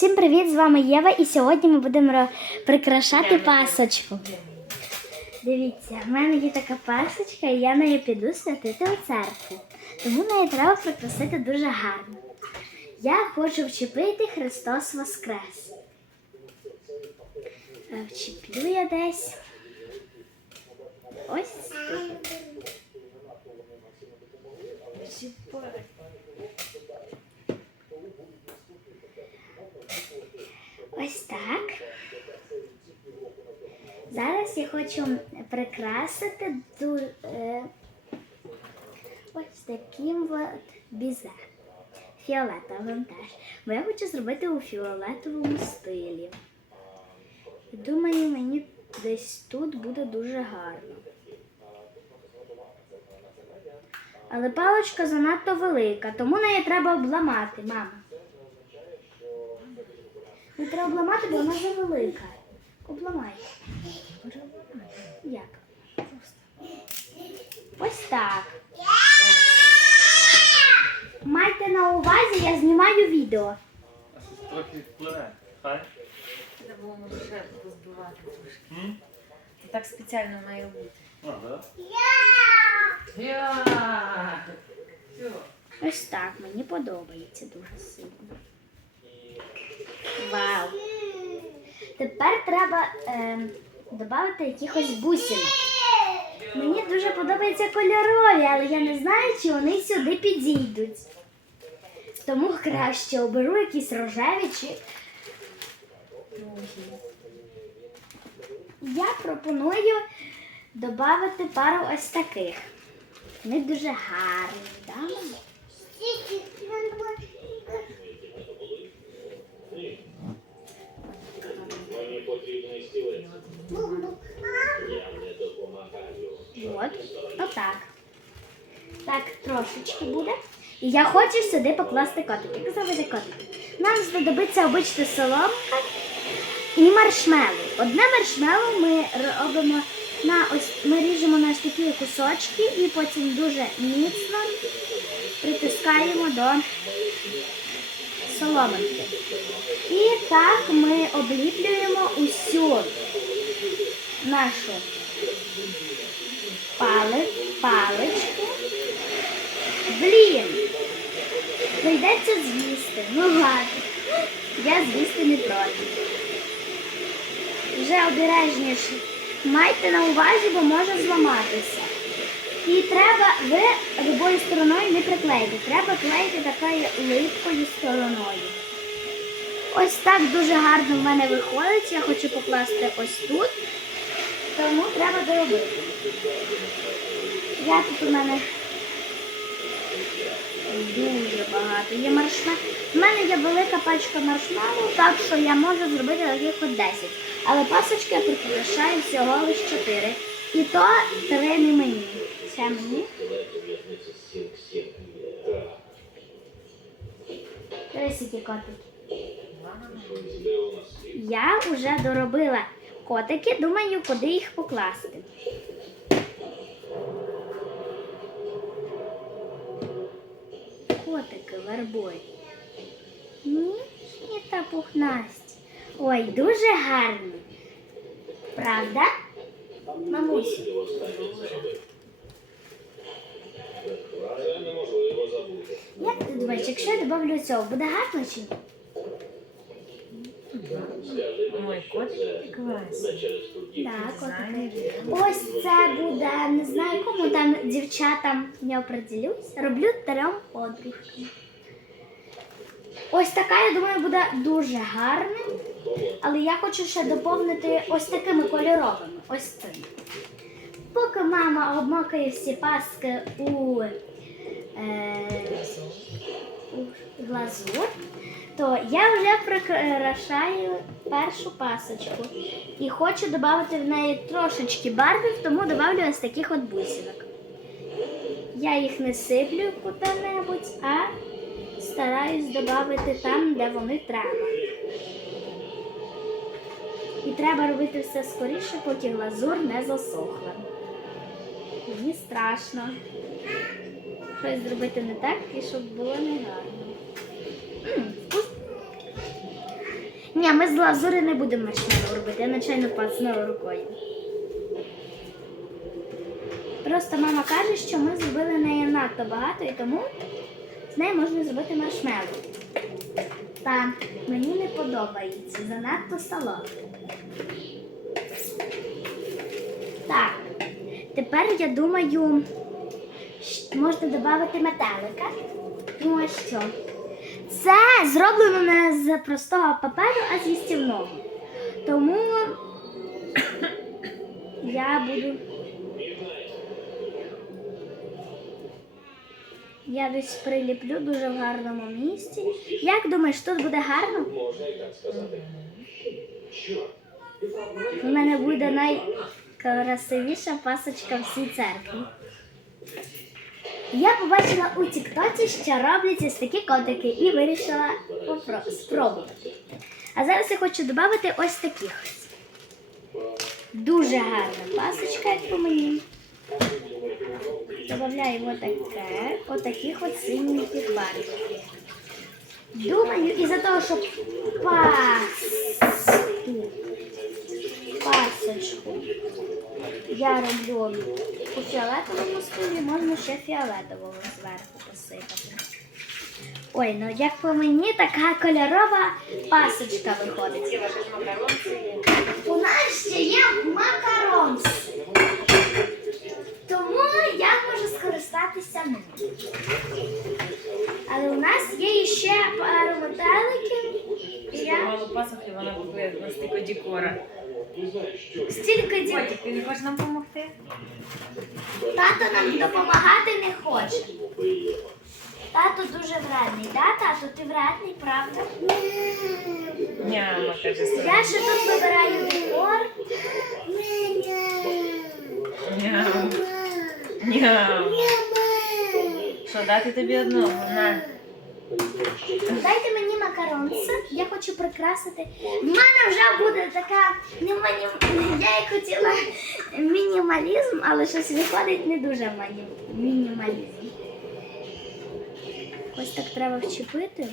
Всім привіт! З вами Єва, і сьогодні ми будемо прикрашати пасочку. Дивіться, в мене є така пасочка, і я нею піду святити у церкву. Тому неї треба прикрасити дуже гарно. Я хочу вчепити Христос Воскрес. Е, Вчеплю я десь. Ось тут. Ось так. Зараз я хочу прикрасити е, ось таким от бізе. Фіолетовим теж. Бо я хочу зробити у фіолетовому стилі. Думаю, мені десь тут буде дуже гарно. Але паличка занадто велика, тому неї треба обламати, мама. Не треба обламати, бо вона завелика. Обламай. Як? Ось так. Майте на увазі, я знімаю відео. А щось трохи впливе. Хай. Треба було ще розбивати трошки. М? Так спеціально має бути. А. Я! Все. Ось так, мені подобається дуже сильно. Вау. Тепер треба е, додати якихось бусинок. Мені дуже подобаються кольорові, але я не знаю, чи вони сюди підійдуть. Тому краще оберу якісь рожеві чи. Я пропоную додати пару ось таких. Вони дуже гарні, да? мама? От, отак. Так, трошечки буде. І я хочу сюди покласти котики. Зробити котики? Нам знадобиться обична соломка і маршмеллоу. Одне маршмеллоу ми робимо на ось ми ріжемо на такі кусочки і потім дуже міцно притискаємо до соломинки. І так ми обліплюємо усю нашу пали, паличку. Блін, прийдеться з'їсти. Ну ладно. Я з'їсти не проти. Вже обережніше. Майте на увазі, бо може зламатися. І треба ви любою стороною не приклеїти. Треба клеїти такою липкою стороною. Ось так дуже гарно в мене виходить. Я хочу покласти ось тут. Тому треба доробити. Я тут у мене дуже багато. Є маршмел. У мене є велика пачка маршмеллоу, так що я можу зробити таких от 10. Але пасочки я прикрашаю всього лише 4. І то 3 не мені. Це мені. Дивись, які. Я вже доробила котики, думаю, куди їх покласти. Котики вербой. Ніжні та пухнасті. Ой, дуже гарні. Правда? Мамусь, як ти думаєш, якщо я додавлю цього, буде гарно чи ні? Ой, котики класні. Так, Дизайнери. Ось це буде, не знаю кому там дівчатам не определюсь. Роблю трьом подружкам. Ось така, я думаю, буде дуже гарна. Але я хочу ще доповнити ось такими кольоровими. Ось цим. Поки мама обмокає всі паски у, е, у глазур, то я вже прикрашаю першу пасочку. І хочу додати в неї трошечки барвів, тому додавлю ось таких от бусинок. Я їх не сиплю куди-небудь, а стараюсь додати там, де вони треба. І треба робити все скоріше, поки глазур не засохла. Мені страшно. Щось зробити не так і щоб було негарно. Ні, ми з лазури не будемо маршмеллоу робити, я начально пацнула рукою. Просто мама каже, що ми зробили неї надто багато і тому з неї можна зробити маршмеллоу. Та мені не подобається, занадто солодке. Так, тепер я думаю, можна додати метелика. Ну а що? Це зроблено не з простого паперу, а з їстівного. Тому я буду. Я десь приліплю дуже в гарному місці. Як думаєш, тут буде гарно? Можна і так сказати. У мене буде найкрасивіша пасочка всій церкві. Я побачила у Тіктоці, що роблять такі котики, і вирішила спробувати. А зараз я хочу додати ось таких. Дуже гарна пасочка, як по мені. Добавляємо таке, отаких от синеньких барвів. Думаю, із-за того, що паску, пасочку я роблю у фіолетовому стилі, можна ще фіолетового зверху посипати. Ой, ну як по мені, така кольорова пасочка виходить. У нас ще є макаронс. Тому я можу скористатися ним. Але у нас є ще пару метеликів. Я мало пасок, і вона на стільки декора. Стільки дітей. Ти не хочеш нам допомогти? Тато нам допомагати не хоче. Тато дуже вредний. Да, тато, ти вредний, правда? Няма, каже собі. Я ще тут вибираю декор. Ням. Ням. Що, дати тобі одного? На. Дайте мені макаронце, я хочу прикрасити. В мене вже буде така. Я як хотіла мінімалізм, але щось виходить не дуже мінімалізм. Ось так треба вчепити.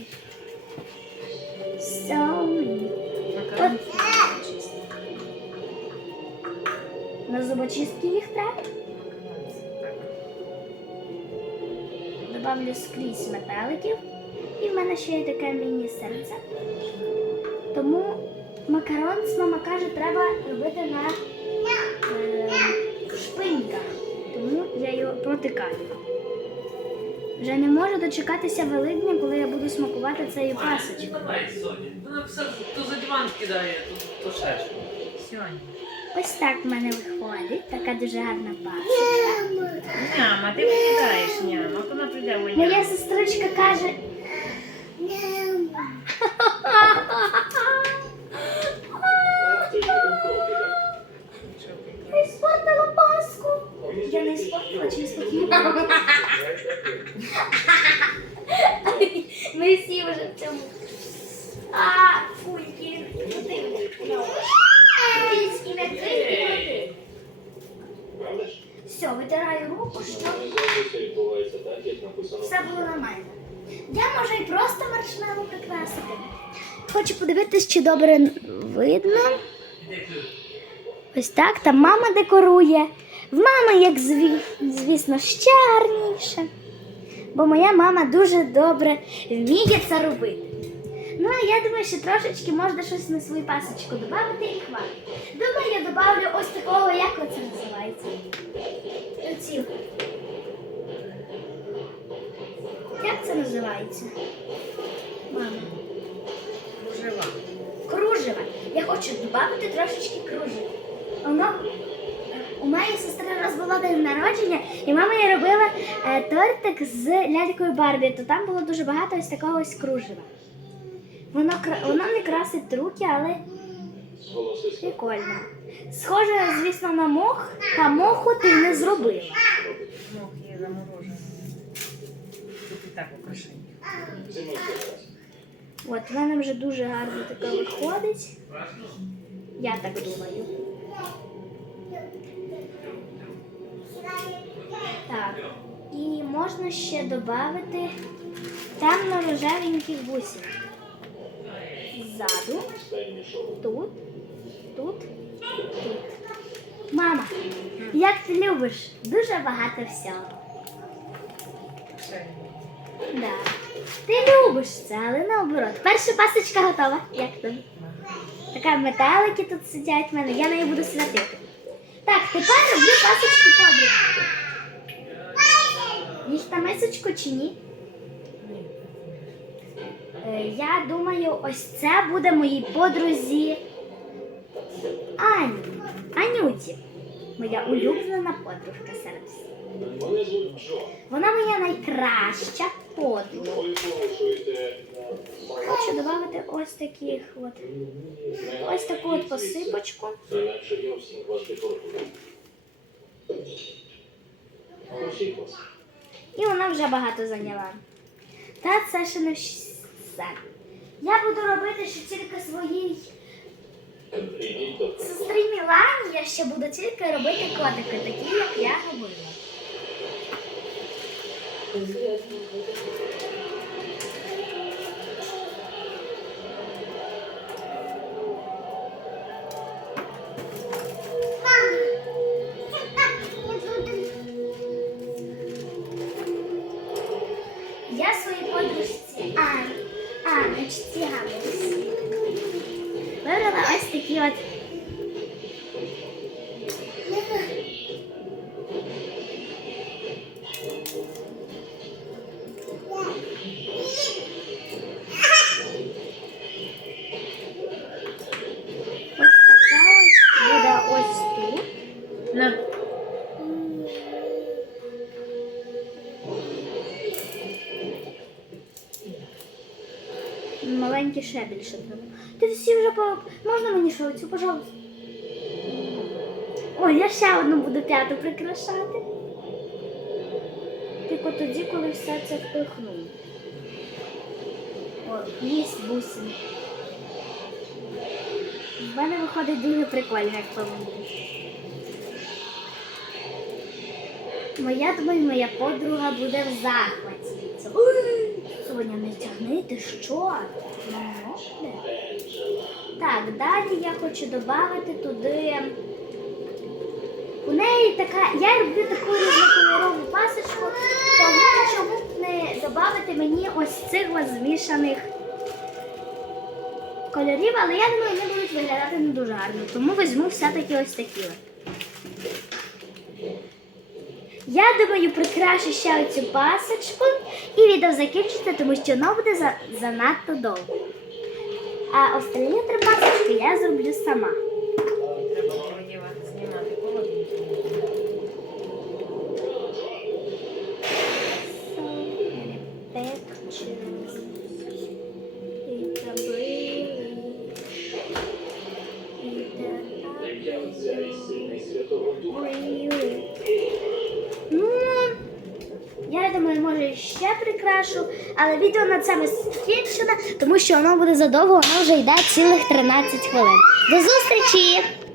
So, на зубочистки їх треба. Добавлю скрізь метеликів. І в мене ще є таке міні-серце. Тому макарон, мама каже, треба робити на е, шпиньках. Тому я його протикаю. Вже не можу дочекатися Великдня, коли я буду смакувати цією пасочкою. Давай, Соня. Вона все то за диван кидає, то, то ще що. Сьогодні. Ось так в мене виходить. Така дуже гарна пасочка. Няма, ти викидаєш няма. Вона прийде у Моя сестричка каже. Я испортила паску. Я не испортила, чи испортила? Ми всі вже в цьому. А, фульки. Київські. Правда? Все, витираю руку, що все було нормально. Я можу і просто маршмеллоу прикрасити. Хочу подивитись, чи добре видно. Ось так, там мама декорує. В мами, як зві- звісно, ще гарніше. Бо моя мама дуже добре вміє це робити. Ну, а я думаю, що трошечки можна щось на свою пасочку додати і хватить. Думаю, я додавлю ось такого, як оце називається. Оці. Як це називається? Мама. Кружева. Кружева. Я хочу додати трошечки кружева. Воно у моєї сестри раз було день народження, і мама їй робила е, тортик з лялькою Барбі, то там було дуже багато ось такого ось кружева. Воно, воно не красить руки, але прикольно. Схоже, звісно, на мох, та моху ти не зробила. Мох є заморожений. Так украшення. От в мене вже дуже гарно таке виходить. Я так думаю. Так. І можна ще додати темно-рожевеньких бусинок. ззаду, тут, тут, тут. Мама, як ти любиш? Дуже багато всього. Да. Ти любиш це, але наоборот. Перша пасочка готова. Як тобі? Така метелики тут сидять в мене, я неї буду святити. Так, тепер роблю пасочку подруги. Їх Їсти мисочку чи ні? Е, Я думаю, ось це буде моїй подрузі Ані. Анюті. Моя улюблена подружка серед. Вона моя найкраща подруга. Хочу додати ось таких от. Ось таку от посипочку. І вона вже багато зайняла. Та це ще не все. Я буду робити ще тільки своїй сестрі Мілані, я ще буду тільки робити котики, такі, як я робила. Я своїй подружці Ань, Анечці Ганусі вибрала ось такі от Маленькі ще більше треба. Ти всі вже по. Можна мені ще пожалуйста? Ой, я ще одну буду п'яту прикрашати. Тільки тоді, коли все це впихну. О, їсть бусин. В мене виходить дуже прикольно, як повинно. Моя думаю, моя подруга буде в захваті. Соня, не тягни, ти що? Можна? Так, далі я хочу додати туди. У неї така, я люблю таку різнокольорову пасочку, тому чому б не додати мені ось цих ось змішаних кольорів, але я думаю, вони будуть виглядати не дуже гарно, тому візьму все-таки ось такі. Я думаю, прикрашу ще оцю пасочку і відео закінчиться, тому що воно буде за, занадто довго. А останні три пасочки я зроблю сама. Прикрашу, але відео на це ми скінчено, тому що воно буде задовго, воно вже йде цілих 13 хвилин. До зустрічі!